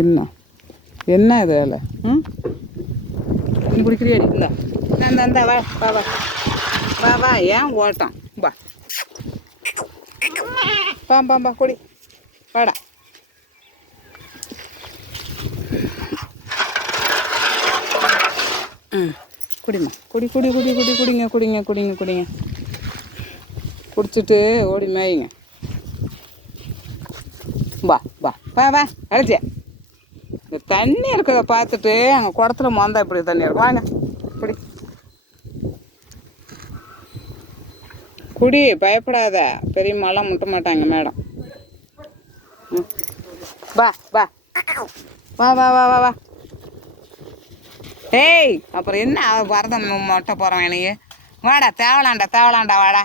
என்ன என்ன இது வேலை? நீ குடிக்கிறியாடி? இல்லை இந்த வா வா வா வா வா. ஏன் ஓட்டான்? வா பா குடி வாடா. குடிமா குடி குடி குடி குடி குடிங்க குடிங்க குடிங்க குடிங்க. குடிச்சிட்டு ஓடி மேய்ங்க. வா வா வா வா அழைச்சியா. இந்த தண்ணி இருக்கிறத பார்த்துட்டு அங்கே குடத்துல மொந்தா இப்படி தண்ணி இருக்கும். வாங்க குடி குடி, பயப்படாத. பெரியம்மாலாம் முட்ட மாட்டாங்க மேடம். வா வா வா வா வா வா வா. ஏய் அப்புறம் என்ன வரதன் மொட்டை போகிறோம் எனக்கு? வாடா தேவலாண்டா வாடா.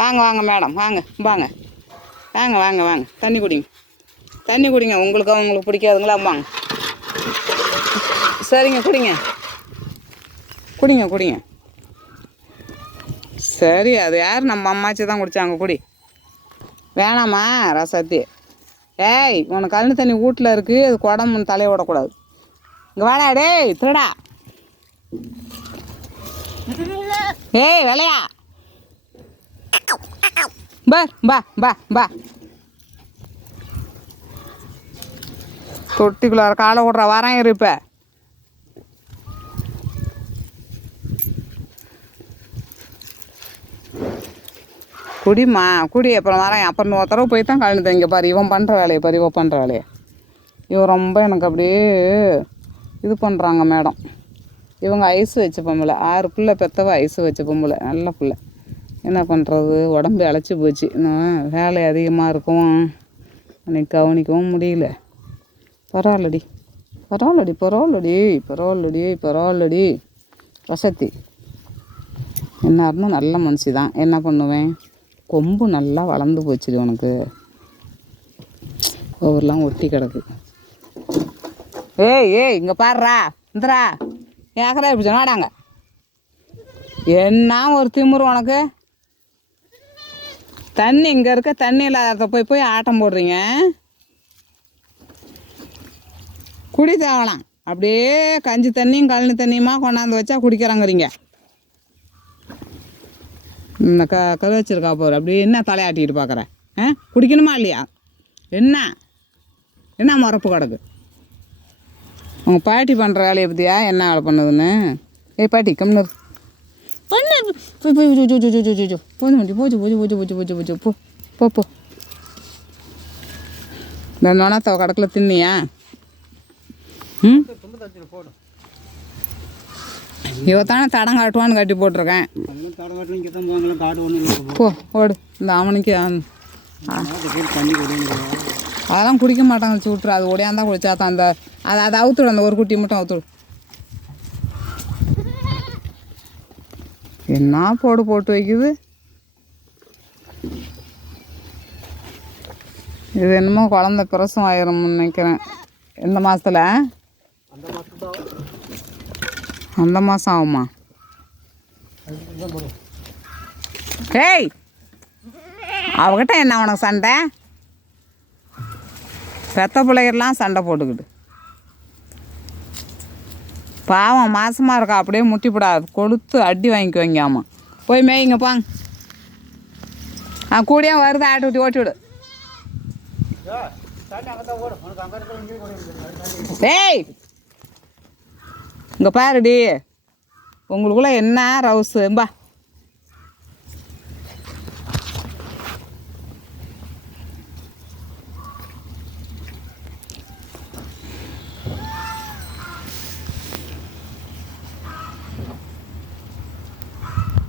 வாங்க வாங்க மேடம் வாங்க வாங்க வாங்க வாங்க வாங்க. தண்ணி குடிங்க உங்களுக்கு பிடிக்காதுங்களா? வாங்க. சரிங்க குடிங்க. சரி, அது யார்? நம்ம அம்மாச்சி தான் குடித்தாங்க. குடி. வேணாமா ரசத்தி? ஏய் உனக்கு கழனி தண்ணி வீட்டில் இருக்குது. அது குடம் தலையை விடக்கூடாது. இங்கே வாடா டேய் திருடா. ஏய் வேலையா பா தொட்டிக்குள்ளார காலை விட்ற வரேன் இரு. இப்போ குடிமா குடி, அப்புறம் வரேன். அப்புறம் ஒரு தடவை போய் தான் கழனிது. இங்கே பாரு, இவன் பண்ணுற வேலையை இவன் ரொம்ப எனக்கு அப்படியே இது பண்ணுறாங்க மேடம். இவங்க ஐஸு வச்ச பொம்பளை, 6 பிள்ளை பெற்றவ ஐஸு வச்ச பொம்பளை, நல்ல பிள்ளை. என்ன பண்ணுறது, உடம்பு இழைச்சி போச்சு. இன்னும் வேலை அதிகமாக இருக்கும், அன்றைக்கி கவனிக்கவும் முடியல. பரவாயில்லடி வசதி. என்ன இருந்தால் நல்ல மனுஷி தான். என்ன பண்ணுவேன், கொம்பு நல்லா வளர்ந்து போச்சுது உனக்கு. ஒவ்வொருலாம் ஒட்டி கிடக்கு. ஏய் இங்கே பாடுறா இந்தரா ஏக்கரா இப்படி சொன்னாடாங்க. என்ன ஒரு திமுரு உனக்கு. தண்ணி இங்கே இருக்க, தண்ணி இல்லாத போய் ஆட்டம் போடுறீங்க. குடி தேவலாம். அப்படியே கஞ்சி தண்ணியும் கழனி தண்ணியுமா கொண்டாந்து வச்சா குடிக்கிறாங்கிறீங்க. இந்த கரு வச்சிருக்கா போகிற அப்படியே என்ன தலையாட்டிக்கிட்டு பார்க்குற? குடிக்கணுமா இல்லையா? என்ன மரப்பு கிடக்கு? உங்கள் பாட்டி பண்ணுற வேலையை பற்றியா என்ன வேலை பண்ணுதுன்னு? ஏய் பாட்டி கம்னு பண்ணு. போச்சு போ. இந்த நொணாத்தவ கடக்கில் தின்னியா? இவத்தானே தடம் காட்டுவான்னு கட்டி போட்டிருக்கேன். போ ஓடு. இந்த அவனுக்கு அதெல்லாம் குடிக்க மாட்டாங்க. வச்சு விட்டுரு. அது ஓடியாந்தான் குடிச்சாத்தான். அந்த அதை அவுத்துடு. அந்த ஒரு குட்டி மட்டும் அவுத்துடு. என்ன போட்டு வைக்குது இது. என்னமோ குழந்தை பிரசவம் ஆயிரும்னு நினைக்கிறேன். எந்த மாதத்தில்? அந்த மாதம் ஆகுமா? ஏய் அவகிட்ட என்ன உனக்கு சண்டை? பெத்த பிள்ளைகள்லாம் சண்டை போட்டுக்கிட்டு பாவம் மாசமாக இருக்கா. அப்படியே முட்டிப்படாது, கொடுத்து அடி வாங்கிக்குவாங்க. ஆமாம் போய் மேய்ங்க பாங்க. கூடியா வருது, ஆட்டு ஊட்டி ஓட்டி விடு. ஏய் இங்கே பாருடி, உங்களுக்குள்ள என்ன ரவுஸு பா.